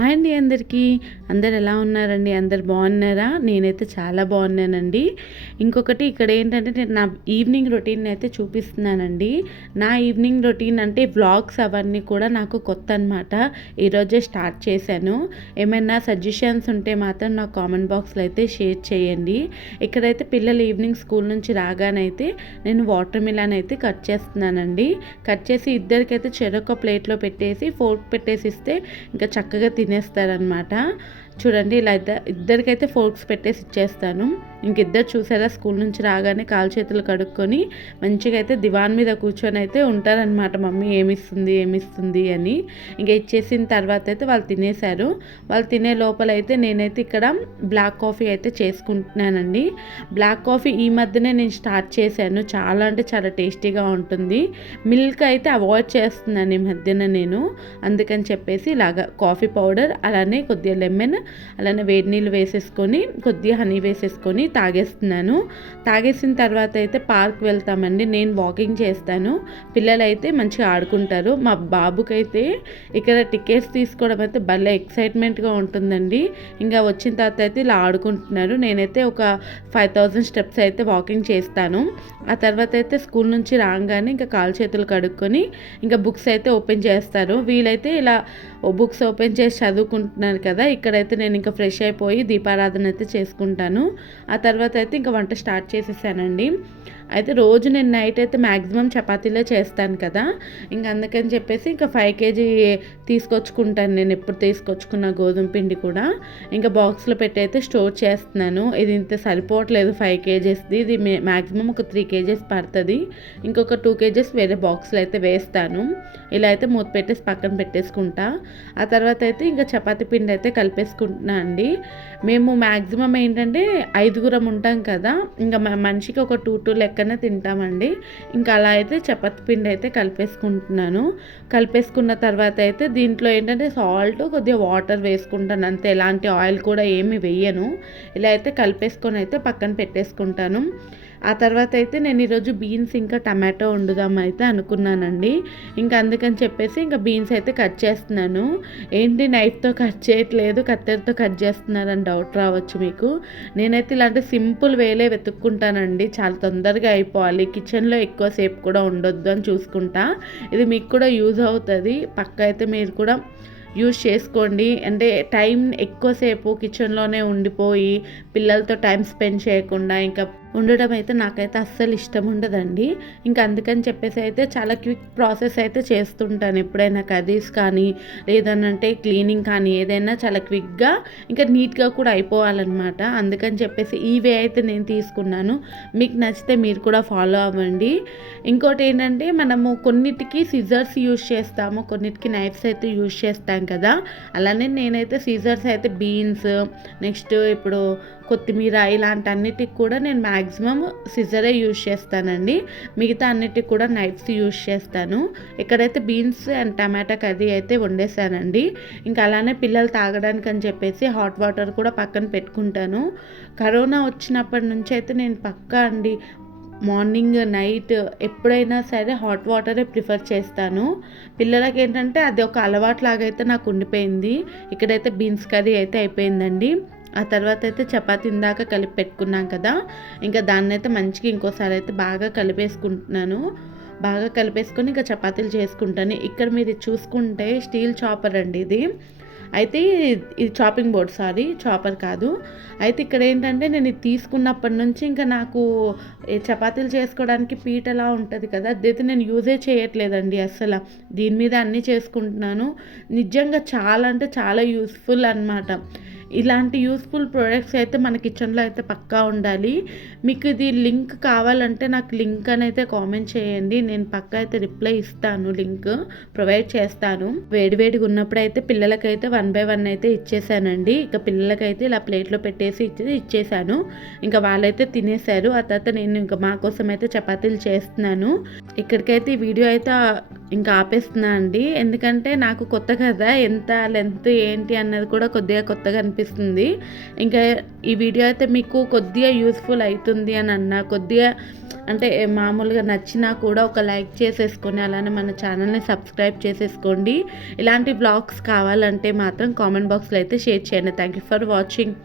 Hi అండి అందరికీ. అందరు ఎలా ఉన్నారండి? అందరు బాగున్నారా? నేనైతే చాలా బాగున్నానండి. ఇంకొకటి ఇక్కడ ఏంటంటే నేను నా ఈవినింగ్ రొటీన్ అయితే చూపిస్తున్నానండి. నా ఈవినింగ్ రొటీన్ అంటే వ్లాగ్స్ అవన్నీ కూడా నాకు కొత్త అనమాట. ఈరోజే స్టార్ట్ చేశాను. ఏమైనా సజెషన్స్ ఉంటే మాత్రం నా కామెంట్ బాక్స్లో అయితే షేర్ చేయండి. ఇక్కడైతే పిల్లలు ఈవినింగ్ స్కూల్ నుంచి రాగానైతే నేను వాటర్ మిలన్ అయితే కట్ చేస్తున్నానండి. కట్ చేసి ఇద్దరికైతే చెరొక ప్లేట్లో పెట్టేసి ఫోర్క్ పెట్టేసి ఇస్తే ఇంకా చక్కగా తినేస్తారనమాట. చూడండి ఇలా ఇద్దరికైతే ఫోర్క్స్ పెట్టేసి ఇచ్చేస్తాను. ఇంకిద్దరు చూసారా స్కూల్ నుంచి రాగానే కాలు చేతులు కడుక్కొని మంచిగా అయితే దివాన్ మీద కూర్చొని అయితే ఉంటారనమాట. మమ్మీ ఏమిస్తుంది అని. ఇంకా ఇచ్చేసిన తర్వాత అయితే వాళ్ళు తినేశారు. వాళ్ళు తినే లోపలైతే నేనైతే ఇక్కడ బ్లాక్ కాఫీ అయితే చేసుకుంటున్నానండి. బ్లాక్ కాఫీ ఈ మధ్యనే నేను స్టార్ట్ చేశాను. చాలా అంటే చాలా టేస్టీగా ఉంటుంది. మిల్క్ అయితే అవాయిడ్ చేస్తున్నాను ఈ మధ్యన నేను. అందుకని చెప్పేసి ఇలాగా కాఫీ పౌడర్ అలానే కొద్దిగా లెమన్ అలానే వేడి నీళ్ళు వేసేసుకొని కొద్దిగా హనీ వేసేసుకొని తాగేస్తున్నాను. తాగేసిన తర్వాత అయితే పార్క్ వెళ్తామండి. నేను వాకింగ్ చేస్తాను, పిల్లలు అయితే మంచిగా ఆడుకుంటారు. మా బాబుకైతే ఇక్కడ టికెట్స్ తీసుకోవడం అయితే భలే ఎక్సైట్మెంట్గా ఉంటుందండి. ఇంకా వచ్చిన తర్వాత అయితే ఇలా ఆడుకుంటున్నారు. నేనైతే ఒక 5000 స్టెప్స్ అయితే వాకింగ్ చేస్తాను. ఆ తర్వాత అయితే స్కూల్ నుంచి రాగానే ఇంకా కాలు చేతులు కడుక్కొని ఇంకా బుక్స్ అయితే ఓపెన్ చేస్తారు. వీలైతే ఇలా బుక్స్ ఓపెన్ చేసి చదువుకుంటున్నారు కదా. ఇక్కడైతే నేను ఇంకా ఫ్రెష్ అయిపోయి దీపారాధన అయితే చేసుకుంటాను. ఆ తర్వాత అయితే ఇంకా వంట స్టార్ట్ చేసేసానండి. అయితే రోజు నేను నైట్ అయితే మ్యాక్సిమం చపాతీలే చేస్తాను కదా. ఇంక అందుకని చెప్పేసి ఇంకా 5 kg తీసుకొచ్చుకుంటాను. నేను ఎప్పుడు తీసుకొచ్చుకున్న గోధుమ పిండి కూడా ఇంకా బాక్స్లో పెట్టి అయితే స్టోర్ చేస్తున్నాను. ఇది ఇంత సరిపోవట్లేదు 5 kgsది. ఇది మ్యాక్సిమం ఒక 3 kgs పడుతుంది. ఇంకొక 2 kgs వేరే బాక్స్లో అయితే వేస్తాను. ఇలా అయితే మూత పెట్టేసి పక్కన పెట్టేసుకుంటా. ఆ తర్వాత అయితే ఇంకా చపాతీ పిండి అయితే కలిపేసుకుంటున్నా అండి. మేము మ్యాక్సిమం ఏంటంటే 5గురం ఉంటాం కదా. ఇంకా మనిషికి ఒక 2 లెక్కనే తింటామండి. ఇంకా అలా అయితే చపాతీ పిండి అయితే కలిపేసుకుంటున్నాను. కలిపేసుకున్న తర్వాత అయితే దీంట్లో ఏంటంటే సాల్ట్ కొద్దిగా వాటర్ వేసుకుంటాను అంతే. ఎలాంటి ఆయిల్ కూడా ఏమి వేయను. ఇలా అయితే కలిపేసుకొని అయితే పక్కన పెట్టేసుకుంటాను. ఆ తర్వాత అయితే నేను ఈరోజు బీన్స్ ఇంకా టమాటో వండుదామైతే అనుకున్నానండి. ఇంకా అందుకని చెప్పేసి ఇంకా బీన్స్ అయితే కట్ చేస్తున్నాను. ఏంటి నైఫ్తో కట్ చేయట్లేదు, కత్తెరతో కట్ చేస్తున్నారని డౌట్ రావచ్చు మీకు. నేనైతే ఇలాంటి సింపుల్ వేలే వెతుక్కుంటానండి. చాలా తొందరగా అయిపోవాలి, కిచెన్లో ఎక్కువసేపు కూడా ఉండొద్దు అని చూసుకుంటా. ఇది మీకు కూడా యూజ్ అవుతుంది. పక్క అయితే మీరు కూడా యూజ్ చేసుకోండి. అంటే టైం ఎక్కువసేపు కిచెన్లోనే ఉండిపోయి పిల్లలతో టైం స్పెండ్ చేయకుండా ఇంకా ఉండడం అయితే నాకైతే అస్సలు ఇష్టం ఉండదండి. ఇంకా అందుకని చెప్పేసి అయితే చాలా క్విక్ ప్రాసెస్ అయితే చేస్తుంటాను. ఎప్పుడైనా కర్రీస్ కానీ లేదనంటే క్లీనింగ్ కానీ ఏదైనా చాలా క్విక్గా ఇంకా నీట్గా కూడా అయిపోవాలన్నమాట. అందుకని చెప్పేసి ఈ వే అయితే నేను తీసుకున్నాను. మీకు నచ్చితే మీరు కూడా ఫాలో అవ్వండి. ఇంకోటి ఏంటంటే మనము కొన్నిటికి సిజర్స్ యూజ్ చేస్తాము, కొన్నిటికి నైఫ్స్ అయితే యూజ్ చేస్తాం కదా. అలానే నేనైతే సిజర్స్ అయితే బీన్స్ నెక్స్ట్ ఇప్పుడు కొత్తిమీర ఇలాంటి అన్నిటికి కూడా నేను మ్యాక్సిమం సిజరే యూజ్ చేస్తానండి. మిగతా అన్నిటికి కూడా నైఫ్స్ యూజ్ చేస్తాను. ఇక్కడైతే బీన్స్ అండ్ టమాటా కర్రీ అయితే వండేసానండి. ఇంకా అలానే పిల్లలు తాగడానికి అని చెప్పేసి హాట్ వాటర్ కూడా పక్కన పెట్టుకుంటాను. కరోనా వచ్చినప్పటి నుంచి అయితే నేను పక్కా అండి మార్నింగ్ నైట్ ఎప్పుడైనా సరే హాట్ వాటరే ప్రిఫర్ చేస్తాను. పిల్లలకి ఏంటంటే అది ఒక అలవాటు లాగైతే నాకు ఉండిపోయింది. ఇక్కడైతే బీన్స్ కర్రీ అయితే అయిపోయిందండి. ఆ తర్వాత అయితే చపాతీ ఇందాక కలిపి పెట్టుకున్నాం కదా, ఇంకా దాన్ని అయితే మంచిగా ఇంకోసారి అయితే బాగా కలిపేసుకుంటున్నాను. బాగా కలిపేసుకొని ఇంకా చపాతీలు చేసుకుంటాను. ఇక్కడ మీరు చూసుకుంటే స్టీల్ చాపర్ అండి ఇది. అయితే ఇది చాపింగ్ బోర్డ్, చాపర్ కాదు. అయితే ఇక్కడ ఏంటంటే నేను ఇది తీసుకున్నప్పటి నుంచి ఇంకా నాకు చపాతీలు చేసుకోవడానికి పీట ఎలా ఉంటుంది కదా, అదైతే నేను యూజే చేయట్లేదండి అస్సలు. దీని మీద అన్నీ చేసుకుంటున్నాను. నిజంగా చాలా అంటే చాలా యూస్ఫుల్ అనమాట. ఇలాంటి యూస్ఫుల్ ప్రోడక్ట్స్ అయితే మన కిచెన్లో అయితే పక్కా ఉండాలి. మీకు ఇది లింక్ కావాలంటే నాకు లింక్ అని అయితే కామెంట్ చేయండి. నేను పక్కా అయితే రిప్లై ఇస్తాను, లింక్ ప్రొవైడ్ చేస్తాను. వేడివేడిగా ఉన్నప్పుడు అయితే పిల్లలకైతే 1 by 1 అయితే ఇచ్చేసానండి. ఇక పిల్లలకైతే ఇలా ప్లేట్లో పెట్టేసి ఇచ్చేసాను. ఇంకా వాళ్ళైతే తినేశారు. ఆ తర్వాత నేను ఇంకా మా కోసం అయితే చపాతీలు చేస్తున్నాను. ఇక్కడికైతే ఈ వీడియో అయితే ఇంకా ఆపేస్తున్నా అండి. ఎందుకంటే నాకు కొత్త కదా, ఎంత లెంత్ ఏంటి అన్నది కూడా కొద్దిగా కొత్తగా అనిపిస్తుంది. ఇంకా ఈ వీడియో అయితే మీకు కొద్దిగా యూస్ఫుల్ అవుతుంది అని అన్నా, కొద్దిగా అంటే మామూలుగా నచ్చినా కూడా ఒక లైక్ చేసేసుకొని అలానే మన ఛానల్ని సబ్స్క్రైబ్ చేసేసుకోండి. ఇలాంటి బ్లాగ్స్ కావాలంటే మాత్రం కామెంట్ బాక్స్లో అయితే షేర్ చేయండి. Thank you for watching.